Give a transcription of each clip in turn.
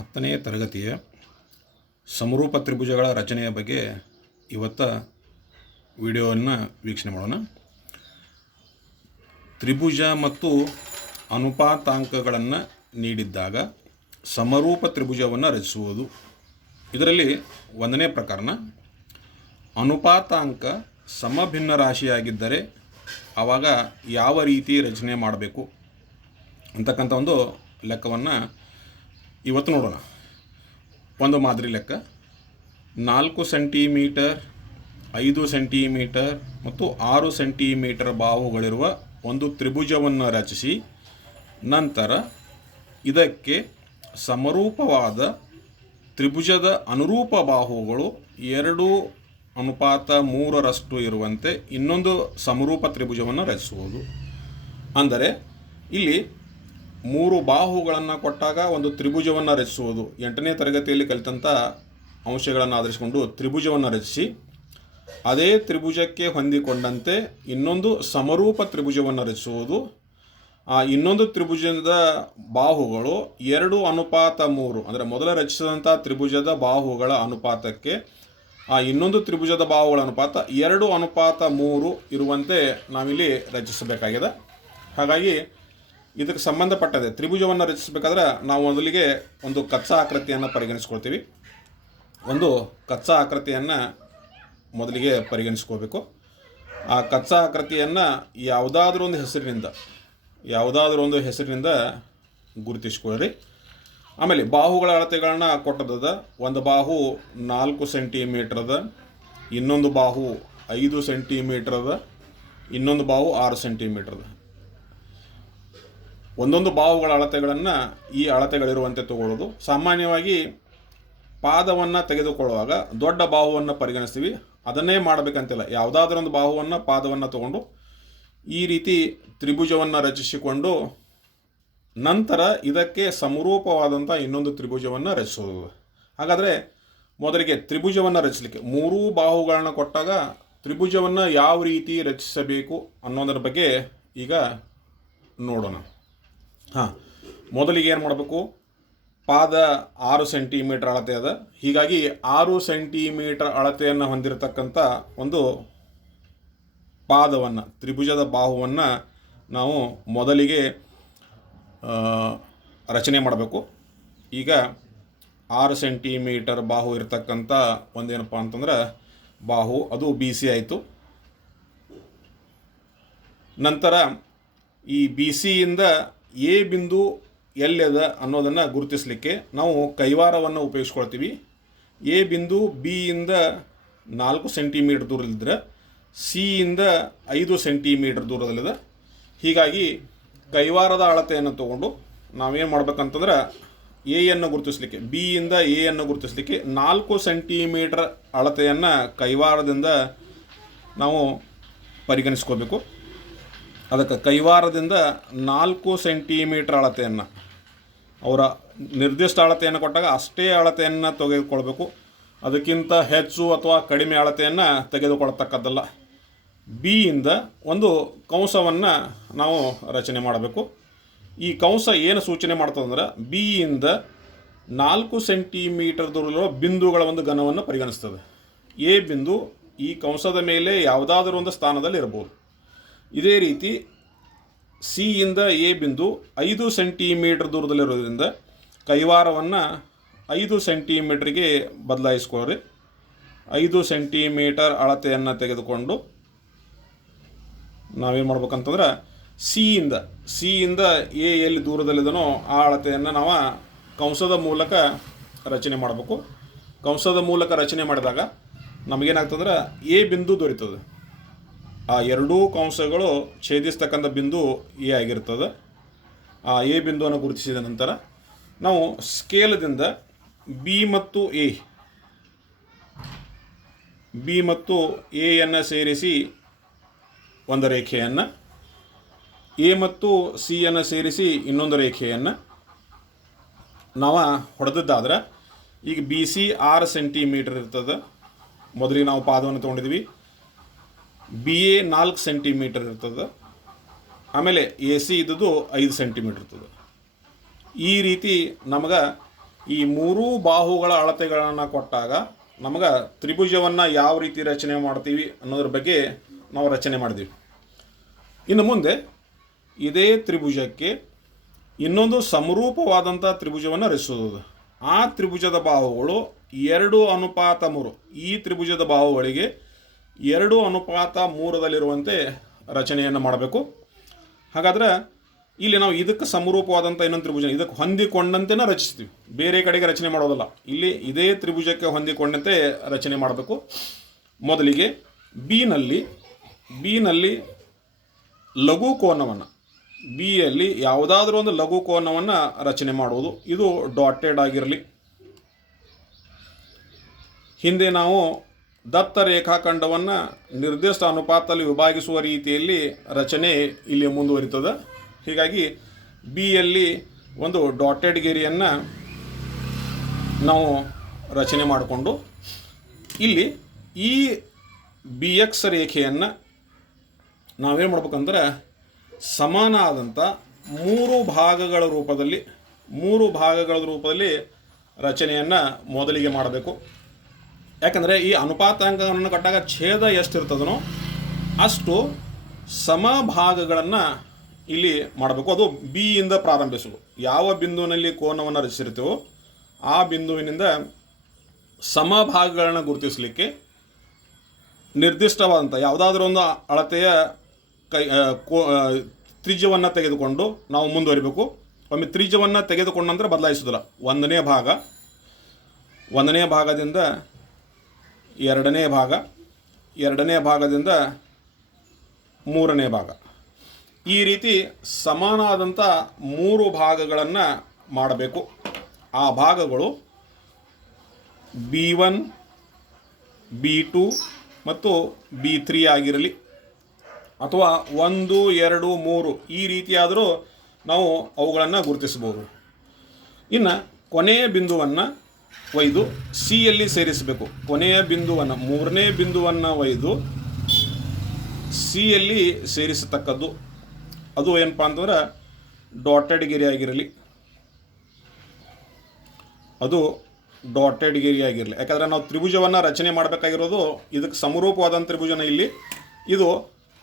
10ನೇ ತರಗತಿಯ ಸಮರೂಪ ತ್ರಿಭುಜಗಳ ರಚನೆಯ ಬಗ್ಗೆ ಇವತ್ತು ವಿಡಿಯೋವನ್ನು ವೀಕ್ಷಣೆ ಮಾಡೋಣ. ತ್ರಿಭುಜ ಮತ್ತು ಅನುಪಾತಾಂಕಗಳನ್ನು ನೀಡಿದ್ದಾಗ ಸಮರೂಪ ತ್ರಿಭುಜವನ್ನು ರಚಿಸುವುದು. ಇದರಲ್ಲಿ 1ನೇ ಪ್ರಕರಣ, ಅನುಪಾತಾಂಕ ಸಮಭಿನ್ನ ರಾಶಿಯಾಗಿದ್ದರೆ ಆವಾಗ ಯಾವ ರೀತಿ ರಚನೆ ಮಾಡಬೇಕು ಅಂತಕ್ಕಂಥ ಒಂದು ಲೆಕ್ಕವನ್ನು ಇವತ್ತು ನೋಡೋಣ. ಒಂದು ಮಾದರಿ ಲೆಕ್ಕ. 4 ಸೆಂಟಿಮೀಟರ್, 5 ಸೆಂಟಿಮೀಟರ್ ಮತ್ತು 6 ಸೆಂಟಿಮೀಟರ್ ಬಾಹುಗಳಿರುವ ಒಂದು ತ್ರಿಭುಜವನ್ನು ರಚಿಸಿ ನಂತರ ಇದಕ್ಕೆ ಸಮರೂಪವಾದ ತ್ರಿಭುಜದ ಅನುರೂಪ ಬಾಹುಗಳು 2:3 ಇರುವಂತೆ ಇನ್ನೊಂದು ಸಮರೂಪ ತ್ರಿಭುಜವನ್ನು ರಚಿಸುವುದು. ಅಂದರೆ ಇಲ್ಲಿ 3 ಬಾಹುಗಳನ್ನು ಕೊಟ್ಟಾಗ ಒಂದು ತ್ರಿಭುಜವನ್ನು ರಚಿಸುವುದು. 8ನೇ ತರಗತಿಯಲ್ಲಿ ಕಲಿತಂಥ ಅಂಶಗಳನ್ನು ಆಧರಿಸಿಕೊಂಡು ತ್ರಿಭುಜವನ್ನು ರಚಿಸಿ ಅದೇ ತ್ರಿಭುಜಕ್ಕೆ ಹೊಂದಿಕೊಂಡಂತೆ ಇನ್ನೊಂದು ಸಮರೂಪ ತ್ರಿಭುಜವನ್ನು ರಚಿಸುವುದು. ಆ ಇನ್ನೊಂದು ತ್ರಿಭುಜದ ಬಾಹುಗಳು 2:3 ಅಂದರೆ ಮೊದಲ ರಚಿಸಿದಂಥ ತ್ರಿಭುಜದ ಬಾಹುಗಳ ಅನುಪಾತಕ್ಕೆ ಆ ಇನ್ನೊಂದು ತ್ರಿಭುಜದ ಬಾಹುಗಳ ಅನುಪಾತ 2:3 ಇರುವಂತೆ ನಾವಿಲ್ಲಿ ರಚಿಸಬೇಕಾಗಿದೆ. ಹಾಗಾಗಿ ಇದಕ್ಕೆ ಸಂಬಂಧಪಟ್ಟದೆ ತ್ರಿಭುಜವನ್ನು ರಚಿಸಬೇಕಾದ್ರೆ ನಾವು ಮೊದಲಿಗೆ ಒಂದು ಕಚ್ಚಾ ಆಕೃತಿಯನ್ನು ಪರಿಗಣಿಸ್ಕೊಳ್ತೀವಿ. ಒಂದು ಕಚ್ಚಾ ಆಕೃತಿಯನ್ನು ಮೊದಲಿಗೆ ಪರಿಗಣಿಸ್ಕೋಬೇಕು. ಆ ಕಚ್ಚಾ ಆಕೃತಿಯನ್ನು ಯಾವುದಾದ್ರೂ ಒಂದು ಹೆಸರಿನಿಂದ ಗುರುತಿಸ್ಕೊಳ್ಳ್ರಿ. ಆಮೇಲೆ ಬಾಹುಗಳ ಅಳತೆಗಳನ್ನ ಕೊಟ್ಟದ. ಒಂದು ಬಾಹು 4 ಸೆಂಟಿಮೀಟರ್ ಅದ, ಇನ್ನೊಂದು ಬಾಹು 5 ಸೆಂಟಿಮೀಟರ್ ಅದ, ಇನ್ನೊಂದು ಬಾಹು 6 ಸೆಂಟಿಮೀಟರ್ ಅದ. ಒಂದೊಂದು ಬಾಹುಗಳ ಅಳತೆಗಳನ್ನು ಈ ಅಳತೆಗಳಿರುವಂತೆ ತಗೊಳ್ಳೋದು. ಸಾಮಾನ್ಯವಾಗಿ ಪಾದವನ್ನು ತೆಗೆದುಕೊಳ್ಳುವಾಗ ದೊಡ್ಡ ಬಾಹುವನ್ನು ಪರಿಗಣಿಸ್ತೀವಿ. ಅದನ್ನೇ ಮಾಡಬೇಕಂತಿಲ್ಲ. ಯಾವುದಾದ್ರೂ ಒಂದು ಬಾಹುವನ್ನು ಪಾದವನ್ನು ತಗೊಂಡು ಈ ರೀತಿ ತ್ರಿಭುಜವನ್ನು ರಚಿಸಿಕೊಂಡು ನಂತರ ಇದಕ್ಕೆ ಸಮರೂಪವಾದಂಥ ಇನ್ನೊಂದು ತ್ರಿಭುಜವನ್ನು ರಚಿಸೋದು. ಹಾಗಾದರೆ ಮೊದಲಿಗೆ ತ್ರಿಭುಜವನ್ನು ರಚಿಸಲಿಕ್ಕೆ 3 ಬಾಹುಗಳನ್ನು ಕೊಟ್ಟಾಗ ತ್ರಿಭುಜವನ್ನು ಯಾವ ರೀತಿ ರಚಿಸಬೇಕು ಅನ್ನೋದರ ಬಗ್ಗೆ ಈಗ ನೋಡೋಣ. ಮೊದಲಿಗೆ ಏನು ಮಾಡಬೇಕು? ಪಾದ 6 ಸೆಂಟಿಮೀಟರ್ ಅಳತೆ ಅದ. ಹೀಗಾಗಿ 6 ಸೆಂಟಿಮೀಟರ್ ಅಳತೆಯನ್ನು ಹೊಂದಿರತಕ್ಕಂಥ ಒಂದು ಪಾದವನ್ನು, ತ್ರಿಭುಜದ ಬಾಹುವನ್ನು ನಾವು ಮೊದಲಿಗೆ ರಚನೆ ಮಾಡಬೇಕು. ಈಗ 6 ಸೆಂಟಿಮೀಟರ್ ಬಾಹು ಇರತಕ್ಕಂಥ ಒಂದೇನಪ್ಪ ಅಂತಂದ್ರೆ ಬಾಹು, ಅದು ಬಿ ಸಿ ಆಯಿತು. ನಂತರ ಈ ಬಿ ಸಿಯಿಂದ ಎ ಬಿಂದು ಎಲ್ಲದ ಅನ್ನೋದನ್ನು ಗುರುತಿಸಲಿಕ್ಕೆ ನಾವು ಕೈವಾರವನ್ನು ಉಪಯೋಗಿಸ್ಕೊಳ್ತೀವಿ. ಎ ಬಿಂದು ಬಿ ಇಂದ 4 ಸೆಂಟಿಮೀಟರ್ ದೂರದಲ್ಲಿದ್ದರೆ ಸಿ ಇಂದ 5 ಸೆಂಟಿಮೀಟರ್ ದೂರದಲ್ಲಿದೆ. ಹೀಗಾಗಿ ಕೈವಾರದ ಅಳತೆಯನ್ನು ತಗೊಂಡು ನಾವೇನು ಮಾಡ್ಬೇಕಂತಂದ್ರೆ ಎಯನ್ನು ಗುರುತಿಸಲಿಕ್ಕೆ, ಬಿ ಇಂದ ಎಯನ್ನು ಗುರುತಿಸಲಿಕ್ಕೆ 4 ಸೆಂಟಿಮೀಟರ್ ಅಳತೆಯನ್ನು ಕೈವಾರದಿಂದ ನಾವು ಪರಿಗಣಿಸ್ಕೋಬೇಕು. ಅದಕ್ಕೆ ಕೈವಾರದಿಂದ 4 ಸೆಂಟಿಮೀಟರ್ ಅಳತೆಯನ್ನು, ಅವರ ನಿರ್ದಿಷ್ಟ ಅಳತೆಯನ್ನು ಕೊಟ್ಟಾಗ ಅಷ್ಟೇ ಅಳತೆಯನ್ನು ತೆಗೆದುಕೊಳ್ಬೇಕು. ಅದಕ್ಕಿಂತ ಹೆಚ್ಚು ಅಥವಾ ಕಡಿಮೆ ಅಳತೆಯನ್ನು ತೆಗೆದುಕೊಳ್ಳತಕ್ಕದ್ದಲ್ಲ. ಬಿ ಇಂದ ಒಂದು ಕಂಸವನ್ನು ನಾವು ರಚನೆ ಮಾಡಬೇಕು. ಈ ಕಂಸ ಏನು ಸೂಚನೆ ಮಾಡ್ತದಂದ್ರೆ ಬಿ ಇಂದ 4 ಸೆಂಟಿಮೀಟರ್ ದೂರದಲ್ಲಿರುವ ಬಿಂದುಗಳ ಒಂದು ಘನವನ್ನು ಪರಿಗಣಿಸ್ತದೆ. ಎ ಬಿಂದು ಈ ಕಂಸದ ಮೇಲೆ ಯಾವುದಾದ್ರೂ ಒಂದು ಸ್ಥಾನದಲ್ಲಿ ಇರಬಹುದು. ಇದೇ ರೀತಿ ಸಿ ಇಂದ ಎ ಬಿಂದು 5 ಸೆಂಟಿಮೀಟರ್ ದೂರದಲ್ಲಿರೋದ್ರಿಂದ ಕೈವಾರವನ್ನು 5 ಸೆಂಟಿಮೀಟ್ರಿಗೆ ಬದಲಾಯಿಸ್ಕೊಳ್ಳ್ರಿ. 5 ಸೆಂಟಿಮೀಟರ್ ಅಳತೆಯನ್ನು ತೆಗೆದುಕೊಂಡು ನಾವೇನು ಮಾಡ್ಬೇಕಂತಂದ್ರೆ ಸಿ ಇಂದ ಎ ಎಲ್ಲಿ ದೂರದಲ್ಲಿದನೋ ಆ ಅಳತೆಯನ್ನು ನಾವು ಕಂಸದ ಮೂಲಕ ರಚನೆ ಮಾಡಬೇಕು. ಕಂಸದ ಮೂಲಕ ರಚನೆ ಮಾಡಿದಾಗ ನಮಗೇನಾಗ್ತಂದ್ರೆ ಎ ಬಿಂದು ದೊರೀತದೆ. ಆ ಎರಡೂ ಕಂಸಗಳು ಛೇದಿಸ್ತಕ್ಕಂಥ ಬಿಂದು ಎ ಆಗಿರ್ತದೆ. ಆ ಎ ಬಿಂದುವನ್ನು ಗುರುತಿಸಿದ ನಂತರ ನಾವು ಸ್ಕೇಲದಿಂದ ಬಿ ಮತ್ತು ಎಯನ್ನು ಸೇರಿಸಿ ಒಂದು ರೇಖೆಯನ್ನು, ಎ ಮತ್ತು ಸಿ ಯನ್ನು ಸೇರಿಸಿ ಇನ್ನೊಂದು ರೇಖೆಯನ್ನು ನಾವು ಹೊಡೆದಿದ್ದಾದ್ರೆ, ಈಗ ಬಿ ಸಿ 6 ಸೆಂಟಿಮೀಟರ್ ಇರ್ತದೆ. ಮೊದಲಿಗೆ ನಾವು ಪಾದವನ್ನು ತೊಗೊಂಡಿದ್ವಿ. ಬಿ ಎ 4 ಸೆಂಟಿಮೀಟರ್ ಇರ್ತದೆ. ಆಮೇಲೆ ಎ ಸಿ ಇದ್ದದ್ದು 5 ಸೆಂಟಿಮೀಟರ್ ಇರ್ತದೆ. ಈ ರೀತಿ ನಮಗೆ ಈ ಮೂರೂ ಬಾಹುಗಳ ಅಳತೆಗಳನ್ನು ಕೊಟ್ಟಾಗ ನಮಗೆ ತ್ರಿಭುಜವನ್ನು ಯಾವ ರೀತಿ ರಚನೆ ಮಾಡ್ತೀವಿ ಅನ್ನೋದ್ರ ಬಗ್ಗೆ ನಾವು ರಚನೆ ಮಾಡಿದ್ದೀವಿ. ಇನ್ನು ಮುಂದೆ ಇದೇ ತ್ರಿಭುಜಕ್ಕೆ ಇನ್ನೊಂದು ಸಮರೂಪವಾದಂಥ ತ್ರಿಭುಜವನ್ನು ರಚಿಸೋದು. ಆ ತ್ರಿಭುಜದ ಬಾಹುಗಳು 2:3. ಈ ತ್ರಿಭುಜದ ಬಾಹುಗಳಿಗೆ 2:3 ರಚನೆಯನ್ನು ಮಾಡಬೇಕು. ಹಾಗಾದರೆ ಇಲ್ಲಿ ನಾವು ಇದಕ್ಕೆ ಸಮರೂಪವಾದಂಥ ಇನ್ನೊಂದು ತ್ರಿಭುಜ ಇದಕ್ಕೆ ಹೊಂದಿಕೊಂಡಂತೆನೇ ರಚಿಸ್ತೀವಿ, ಬೇರೆ ಕಡೆಗೆ ರಚನೆ ಮಾಡೋದಲ್ಲ. ಇಲ್ಲಿ ಇದೇ ತ್ರಿಭುಜಕ್ಕೆ ಹೊಂದಿಕೊಂಡಂತೆ ರಚನೆ ಮಾಡಬೇಕು. ಮೊದಲಿಗೆ ಬಿನಲ್ಲಿ ಲಘು ಕೋನವನ್ನು, ಬಿಯಲ್ಲಿ ಯಾವುದಾದ್ರೂ ಒಂದು ಲಘು ಕೋನವನ್ನು ರಚನೆ ಮಾಡುವುದು. ಇದು ಡಾಟೆಡ್ ಆಗಿರಲಿ. ಹಿಂದೆ ನಾವು ದತ್ತ ರೇಖಾಖಂಡವನ್ನು ನಿರ್ದಿಷ್ಟ ಅನುಪಾತದಲ್ಲಿ ವಿಭಾಗಿಸುವ ರೀತಿಯಲ್ಲಿ ರಚನೆ ಇಲ್ಲಿ ಮುಂದುವರಿತದೆ. ಹೀಗಾಗಿ ಬಿಯಲ್ಲಿ ಒಂದು ಡಾಟೆಡ್ ಗೆರೆಯನ್ನು ನಾವು ರಚನೆ ಮಾಡಿಕೊಂಡು ಇಲ್ಲಿ ಈ BX ರೇಖೆಯನ್ನು ನಾವೇನು ಮಾಡ್ಬೇಕಂದ್ರೆ ಸಮಾನವಾದಂಥ 3 ಭಾಗಗಳ ರೂಪದಲ್ಲಿ ರಚನೆಯನ್ನು ಮೊದಲಿಗೆ ಮಾಡಬೇಕು. ಯಾಕಂದರೆ ಈ ಅನುಪಾತಾಂಕವನ್ನು ಕೊಟ್ಟಾಗ ಛೇದ ಎಷ್ಟಿರ್ತದನೋ ಅಷ್ಟು ಸಮಭಾಗಗಳನ್ನು ಇಲ್ಲಿ ಮಾಡಬೇಕು. ಅದು ಬಿಯಿಂದ ಪ್ರಾರಂಭಿಸಲು ಯಾವ ಬಿಂದುವಿನಲ್ಲಿ ಕೋನವನ್ನು ರಚಿಸಿರ್ತೀವೋ ಆ ಬಿಂದುವಿನಿಂದ ಸಮಭಾಗಗಳನ್ನು ಗುರುತಿಸಲಿಕ್ಕೆ ನಿರ್ದಿಷ್ಟವಾದಂಥ ಯಾವುದಾದ್ರೂ ಒಂದು ಅಳತೆಯ ತ್ರಿಜ್ಯವನ್ನು ತೆಗೆದುಕೊಂಡು ನಾವು ಮುಂದುವರಿಬೇಕು. ಒಮ್ಮೆ ತ್ರಿಜ್ಯವನ್ನು ತೆಗೆದುಕೊಂಡ ನಂತರ ಬದಲಾಯಿಸೋದಿಲ್ಲ. 1ನೇ ಭಾಗದಿಂದ 2ನೇ ಭಾಗ, 2ನೇ ಭಾಗದಿಂದ 3ನೇ ಭಾಗ, ಈ ರೀತಿ ಸಮಾನವಾದಂಥ 3 ಭಾಗಗಳನ್ನು ಮಾಡಬೇಕು. ಆ ಭಾಗಗಳು B1, B2 ಮತ್ತು B3 ಆಗಿರಲಿ, ಅಥವಾ 1, 2, 3 ಈ ರೀತಿಯಾದರೂ ನಾವು ಅವುಗಳನ್ನು ಗುರುತಿಸಬಹುದು. ಇನ್ನು ಕೊನೆಯ ಬಿಂದುವನ್ನು ಒಯ್ದು ಸಿಯಲ್ಲಿ ಸೇರಿಸಬೇಕು. ಕೊನೆಯ ಬಿಂದುವನ್ನು 3ನೇ ಬಿಂದುವನ್ನು ಒಯ್ದು ಸಿಯಲ್ಲಿ ಸೇರಿಸತಕ್ಕದ್ದು. ಅದು ಏನಪ್ಪ ಅಂತಂದ್ರೆ ಡಾಟೆಡ್ ಗೆರೆ ಆಗಿರಲಿ, ಯಾಕಂದರೆ ನಾವು ತ್ರಿಭುಜವನ್ನು ರಚನೆ ಮಾಡಬೇಕಾಗಿರೋದು ಇದಕ್ಕೆ ಸಮರೂಪವಾದಂಥ ತ್ರಿಭುಜನ ಇಲ್ಲಿ ಇದು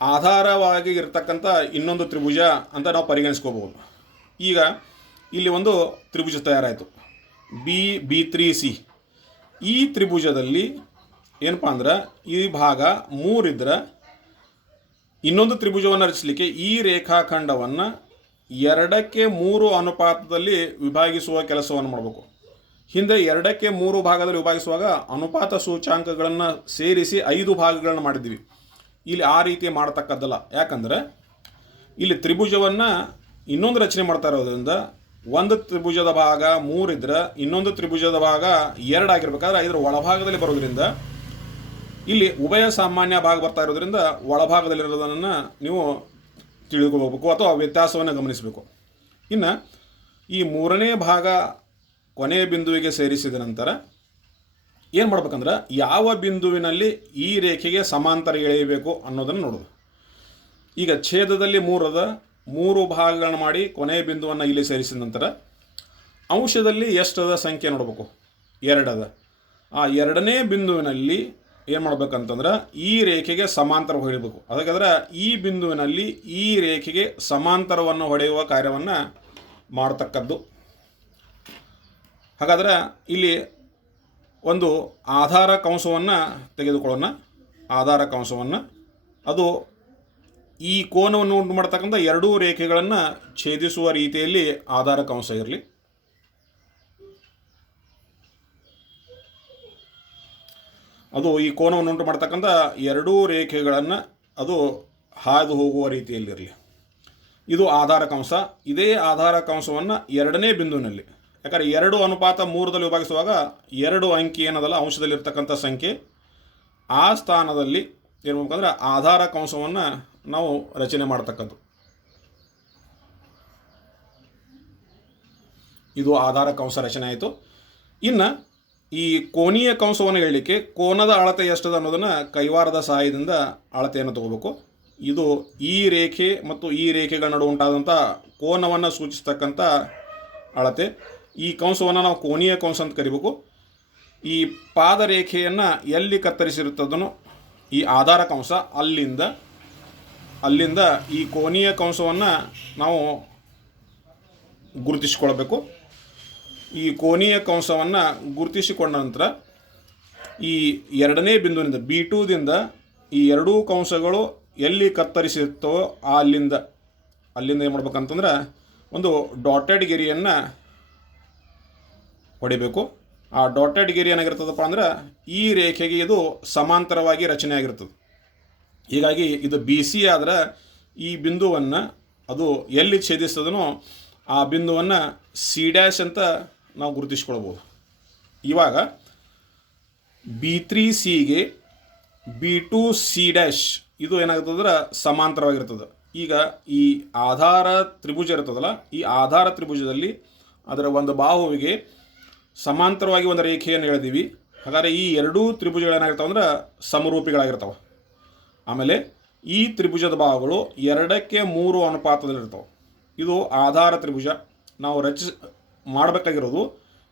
ಆಧಾರವಾಗಿ ಇರತಕ್ಕಂಥ ಇನ್ನೊಂದು ತ್ರಿಭುಜ ಅಂತ ನಾವು ಪರಿಗಣಿಸ್ಕೋಬಹುದು. ಈಗ ಇಲ್ಲಿ ಒಂದು ತ್ರಿಭುಜ ತಯಾರಾಯಿತು, B3C. ಈ ತ್ರಿಭುಜದಲ್ಲಿ ಏನಪ್ಪ ಅಂದ್ರೆ ಈ ಭಾಗ 3 ಇದ್ದರೆ ಇನ್ನೊಂದು ತ್ರಿಭುಜವನ್ನು ರಚಿಸಲಿಕ್ಕೆ ಈ ರೇಖಾಖಂಡವನ್ನು 2:3 ಅನುಪಾತದಲ್ಲಿ ವಿಭಾಗಿಸುವ ಕೆಲಸವನ್ನು ಮಾಡಬೇಕು. ಹಿಂದೆ 2:3 ಭಾಗದಲ್ಲಿ ವಿಭಾಗಿಸುವಾಗ ಅನುಪಾತ ಸೂಚ್ಯಾಂಕಗಳನ್ನು ಸೇರಿಸಿ 5 ಭಾಗಗಳನ್ನು ಮಾಡಿದ್ದೀವಿ. ಇಲ್ಲಿ ಆ ರೀತಿ ಮಾಡತಕ್ಕದ್ದಲ್ಲ. ಯಾಕಂದರೆ ಇಲ್ಲಿ ತ್ರಿಭುಜವನ್ನು ಇನ್ನೊಂದು ರಚನೆ ಮಾಡ್ತಾ ಇರೋದ್ರಿಂದ ಒಂದು ತ್ರಿಭುಜದ ಭಾಗ 3 ಇದ್ದರೆ ಇನ್ನೊಂದು ತ್ರಿಭುಜದ ಭಾಗ 2 ಆಗಿರ್ಬೇಕಾದ್ರೆ ಇದರ ಒಳಭಾಗದಲ್ಲಿ ಬರೋದ್ರಿಂದ ಇಲ್ಲಿ ಉಭಯ ಸಾಮಾನ್ಯ ಭಾಗ ಬರ್ತಾ ಇರೋದ್ರಿಂದ ಒಳಭಾಗದಲ್ಲಿರೋದನ್ನು ನೀವು ತಿಳಿದುಕೋಬೇಕು ಅಥವಾ ವ್ಯತ್ಯಾಸವನ್ನು ಗಮನಿಸಬೇಕು. ಇನ್ನು ಈ 3ನೇ ಭಾಗ ಕೊನೆಯ ಬಿಂದುವಿಗೆ ಸೇರಿಸಿದ ನಂತರ ಏನು ಮಾಡ್ಬೇಕಂದ್ರೆ ಯಾವ ಬಿಂದುವಿನಲ್ಲಿ ಈ ರೇಖೆಗೆ ಸಮಾಂತರ ಎಳೆಯಬೇಕು ಅನ್ನೋದನ್ನು ನೋಡೋದು. ಈಗ ಛೇದದಲ್ಲಿ 3 ಭಾಗಗಳನ್ನು ಮಾಡಿ ಕೊನೆಯ ಬಿಂದುವನ್ನು ಇಲ್ಲಿ ಸೇರಿಸಿದ ನಂತರ ಅಂಶದಲ್ಲಿ ಎಷ್ಟದ ಸಂಖ್ಯೆ ನೋಡಬೇಕು, 2 ಅದ. ಆ 2ನೇ ಬಿಂದುವಿನಲ್ಲಿ ಏನು ಮಾಡ್ಬೇಕಂತಂದ್ರೆ ಈ ರೇಖೆಗೆ ಸಮಾಂತರ ಹೊಡೆಯಬೇಕು. ಅದಕ್ಕಾದ್ರೆ ಈ ಬಿಂದುವಿನಲ್ಲಿ ಈ ರೇಖೆಗೆ ಸಮಾಂತರವನ್ನು ಹೊಡೆಯುವ ಕಾರ್ಯವನ್ನು ಮಾಡತಕ್ಕದ್ದು. ಹಾಗಾದರೆ ಇಲ್ಲಿ ಒಂದು ಆಧಾರ ಕಂಸವನ್ನು ತೆಗೆದುಕೊಳ್ಳೋಣ. ಆಧಾರ ಕಂಸವನ್ನು ಅದು ಈ ಕೋನವನ್ನು ಉಂಟು ಮಾಡ್ತಕ್ಕಂಥ 2 ರೇಖೆಗಳನ್ನು ಛೇದಿಸುವ ರೀತಿಯಲ್ಲಿ ಆಧಾರ ಕಂಸ ಇರಲಿ. ಅದು ಈ ಕೋನವನ್ನು ಉಂಟು ಮಾಡ್ತಕ್ಕಂಥ 2 ರೇಖೆಗಳನ್ನು ಅದು ಹಾದು ಹೋಗುವ ರೀತಿಯಲ್ಲಿರಲಿ. ಇದು ಆಧಾರ ಕಂಸ. ಇದೇ ಆಧಾರ ಕಂಸವನ್ನು 2ನೇ ಬಿಂದುವಿನಲ್ಲಿ, ಯಾಕಂದರೆ 2:3 ವಿಭಾಗಿಸುವಾಗ 2 ಅಂಕಿ ಏನದಲ್ಲ ಅಂಶದಲ್ಲಿರ್ತಕ್ಕಂಥ ಸಂಖ್ಯೆ, ಆ ಸ್ಥಾನದಲ್ಲಿ ಏನು ಮಾಡ್ಬೇಕಂದ್ರೆ ಆಧಾರ ಕಂಸವನ್ನು ನಾವು ರಚನೆ ಮಾಡ್ತಕ್ಕದ್ದು. ಇದು ಆಧಾರ ಕಂಸ ರಚನೆ ಆಯಿತು. ಇನ್ನು ಈ ಕೋನೀಯ ಕಂಸವನ್ನು ಹೇಳಲಿಕ್ಕೆ ಕೋನದ ಅಳತೆ ಎಷ್ಟದ ಅನ್ನೋದನ್ನು ಕೈವಾರದ ಸಹಾಯದಿಂದ ಅಳತೆಯನ್ನು ತಗೋಬೇಕು. ಇದು ಈ ರೇಖೆ ಮತ್ತು ಈ ರೇಖೆಗಳ ನಡುವೆ ಉಂಟಾದಂಥ ಕೋನವನ್ನು ಸೂಚಿಸ್ತಕ್ಕಂಥ ಅಳತೆ. ಈ ಕಂಸವನ್ನು ನಾವು ಕೋನೀಯ ಕಂಸ ಅಂತ ಕರಿಬೇಕು. ಈ ಪಾದರೇಖೆಯನ್ನು ಎಲ್ಲಿ ಕತ್ತರಿಸಿರುತ್ತದನೋ ಈ ಆಧಾರ ಕಂಸ ಅಲ್ಲಿಂದ ಈ ಕೋನೀಯ ಕಂಸವನ್ನು ನಾವು ಗುರುತಿಸಿಕೊಳ್ಬೇಕು. ಈ ಕೋನೀಯ ಕಂಸವನ್ನು ಗುರುತಿಸಿಕೊಂಡ ನಂತರ ಈ ಎರಡನೇ ಬಿಂದುವಿನಿಂದ B2ದಿಂದ ಈ ಎರಡೂ ಕಂಸಗಳು ಎಲ್ಲಿ ಕತ್ತರಿಸಿರ್ತವೋ ಅಲ್ಲಿಂದ ಏನು ಮಾಡ್ಬೇಕಂತಂದ್ರೆ ಒಂದು ಡಾಟೆಡ್ ಗೆರೆಯನ್ನು ಹೊಡಿಬೇಕು. ಆ ಡಾಟೆಡ್ ಗೆರೆ ಏನಾಗಿರ್ತದಪ್ಪ ಅಂದ್ರೆ ಈ ರೇಖೆಗೆ ಇದು ಸಮಾಂತರವಾಗಿ ರಚನೆ ಆಗಿರ್ತದೆ. ಹೀಗಾಗಿ ಇದು BC ಆದರೆ ಈ ಬಿಂದುವನ್ನು ಅದು ಎಲ್ಲಿ ಛೇದಿಸ್ತದನೋ ಆ ಬಿಂದುವನ್ನು C' ಅಂತ ನಾವು ಗುರುತಿಸ್ಕೊಳ್ಬೋದು. ಇವಾಗ B3Cಗೆ B2C' ಇದು ಏನಾಗ್ತದ್ರೆ ಸಮಾಂತರವಾಗಿರ್ತದೆ. ಈಗ ಈ ಆಧಾರ ತ್ರಿಭುಜ ಇರ್ತದಲ್ಲ, ಈ ಆಧಾರ ತ್ರಿಭುಜದಲ್ಲಿ ಅದರ ಒಂದು ಬಾಹುವಿಗೆ ಸಮಾಂತರವಾಗಿ ಒಂದು ರೇಖೆಯನ್ನು ಎಳೆದೀವಿ. ಹಾಗಾದರೆ ಈ ಎರಡೂ ತ್ರಿಭುಜಗಳೇನಾಗಿರ್ತಾವೆ ಅಂದ್ರೆ ಸಮರೂಪಿಗಳಾಗಿರ್ತಾವೆ. ಆಮೇಲೆ ಈ ತ್ರಿಭುಜದ ಬಾಹುಗಳು 2:3 ಅನುಪಾತದಲ್ಲಿರ್ತಾವೆ. ಇದು ಆಧಾರ ತ್ರಿಭುಜ. ನಾವು ಮಾಡಬೇಕಾಗಿರೋದು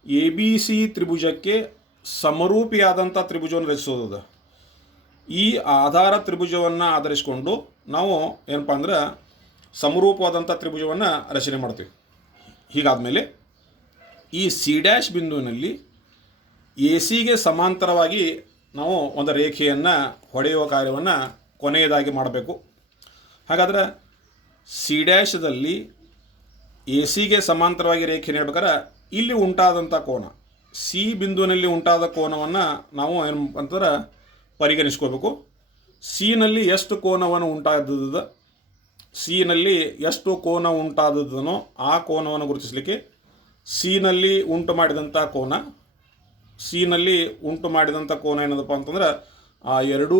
ABC ತ್ರಿಭುಜಕ್ಕೆ ಸಮರೂಪಿಯಾದಂಥ ತ್ರಿಭುಜವನ್ನು ರಚಿಸೋದು. ಈ ಆಧಾರ ತ್ರಿಭುಜವನ್ನು ಆಧರಿಸಿಕೊಂಡು ನಾವು ಏನಪ್ಪ ಅಂದ್ರೆ ಸಮರೂಪವಾದಂಥ ತ್ರಿಭುಜವನ್ನು ರಚನೆ ಮಾಡ್ತೀವಿ. ಹೀಗಾದಮೇಲೆ ಈ C' ಬಿಂದುವಿನಲ್ಲಿ ACಗೆ ಸಮಾಂತರವಾಗಿ ನಾವು ಒಂದು ರೇಖೆಯನ್ನು ಹೊಡೆಯುವ ಕಾರ್ಯವನ್ನು ಕೊನೆಯದಾಗಿ ಮಾಡಬೇಕು. ಹಾಗಾದರೆ C' ACಗೆ ಸಮಾಂತರವಾಗಿ ರೇಖೆ ನೀಡಬೇಕಾದ್ರೆ ಇಲ್ಲಿ ಉಂಟಾದಂಥ ಕೋನ C ಬಿಂದುವಿನಲ್ಲಿ ಉಂಟಾದ ಕೋನವನ್ನು ನಾವು ಏನು ಅಂತಂದ್ರೆ ಪರಿಗಣಿಸ್ಕೋಬೇಕು. Cನಲ್ಲಿ ಎಷ್ಟು ಕೋನವನ್ನು ಎಷ್ಟು ಕೋನ ಉಂಟಾದದನೋ ಆ ಕೋನವನ್ನು ಗುರುತಿಸಲಿಕ್ಕೆ Cನಲ್ಲಿ ಉಂಟು ಮಾಡಿದಂಥ ಕೋನ ಏನದಪ್ಪ ಅಂತಂದ್ರೆ ಆ ಎರಡೂ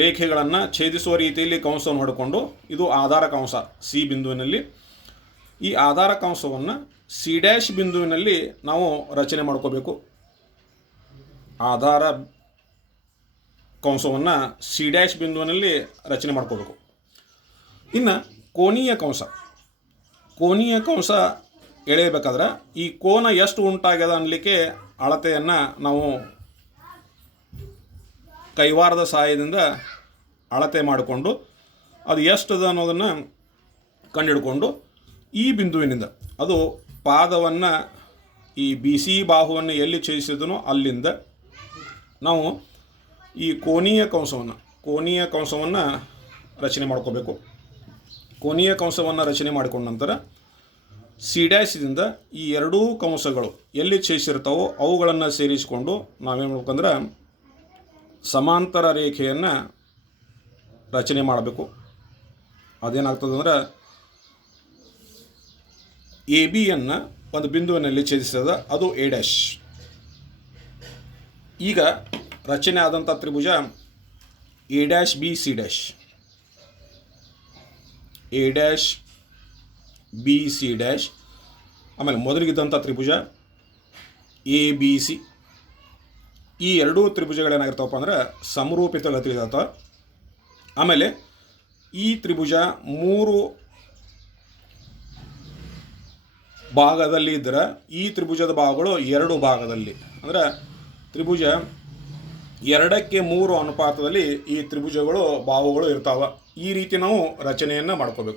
ರೇಖೆಗಳನ್ನು ಛೇದಿಸುವ ರೀತಿಯಲ್ಲಿ ಕಂಸವನ್ನು ಹೊಡ್ಕೊಂಡು ಇದು ಆಧಾರ ಕಂಸ C ಬಿಂದುವಿನಲ್ಲಿ. ಈ ಆಧಾರ ಕಂಸವನ್ನು C' ಬಿಂದುವಿನಲ್ಲಿ ನಾವು ರಚನೆ ಮಾಡ್ಕೋಬೇಕು. ಆಧಾರ ಕಂಸವನ್ನು C' ಬಿಂದುವಿನಲ್ಲಿ ರಚನೆ ಮಾಡ್ಕೋಬೇಕು. ಇನ್ನು ಕೋನೀಯ ಕಂಸ ಎಳೆಯಬೇಕಾದ್ರೆ ಈ ಕೋನ ಎಷ್ಟು ಉಂಟಾಗ್ಯದ ಅನ್ನಲಿಕ್ಕೆ ಅಳತೆಯನ್ನು ನಾವು ಕೈವಾರದ ಸಹಾಯದಿಂದ ಅಳತೆ ಮಾಡಿಕೊಂಡು ಅದು ಎಷ್ಟದ ಅನ್ನೋದನ್ನು ಕಂಡುಹಿಡ್ಕೊಂಡು ಈ ಬಿಂದುವಿನಿಂದ ಅದು ಪಾದವನ್ನು ಈ BC ಬಾಹುವನ್ನು ಎಲ್ಲಿ ಛೇದಿಸಿದನೋ ಅಲ್ಲಿಂದ ನಾವು ಈ ಕೋನೀಯ ಕಂಸವನ್ನು ರಚನೆ ಮಾಡ್ಕೋಬೇಕು. ಕೋನೀಯ ಕಂಸವನ್ನು ರಚನೆ ಮಾಡಿಕೊಂಡ ನಂತರ C' ಈ ಎರಡೂ ಕಂಸಗಳು ಎಲ್ಲಿ ಛೇದಿಸಿರ್ತಾವೋ ಅವುಗಳನ್ನು ಸೇರಿಸಿಕೊಂಡು ನಾವೇನು ಮಾಡ್ಬೇಕಂದ್ರೆ ಸಮಾಂತರ ರೇಖೆಯನ್ನು ರಚನೆ ಮಾಡಬೇಕು. ಅದೇನಾಗ್ತದೆ ಅಂದ್ರೆ ABಯನ್ನು ಒಂದು ಬಿಂದುವಿನಲ್ಲಿ ಛೇದಿಸಿದ ಅದು A'. ಈಗ ರಚನೆ ಆದಂಥ ತ್ರಿಭುಜ A', ಆಮೇಲೆ ಮೊದಲಿಗಿದ್ದಂಥ ತ್ರಿಭುಜ ABC. ಈ ಎರಡೂ ತ್ರಿಭುಜಗಳೇನಾಗಿರ್ತಾವಪ್ಪ ಅಂದ್ರೆ ಸಮರೂಪಿತ ಗತಿಯಿರ್ತಾವೆ. ಆಮೇಲೆ ಈ ತ್ರಿಭುಜ 3 ಭಾಗದಲ್ಲಿ ಇದ್ದರೆ ಈ ತ್ರಿಭುಜದ ಭಾಗಗಳು 2 ಭಾಗದಲ್ಲಿ ಅಂದರೆ ತ್ರಿಭುಜ 2:3 ಅನುಪಾತದಲ್ಲಿ ಈ ತ್ರಿಭುಜಗಳು ಬಾಹುಗಳು ಇರ್ತಾವೆ. ಈ ರೀತಿ ನಾವು ರಚನೆಯನ್ನು ಮಾಡ್ಕೋಬೇಕು.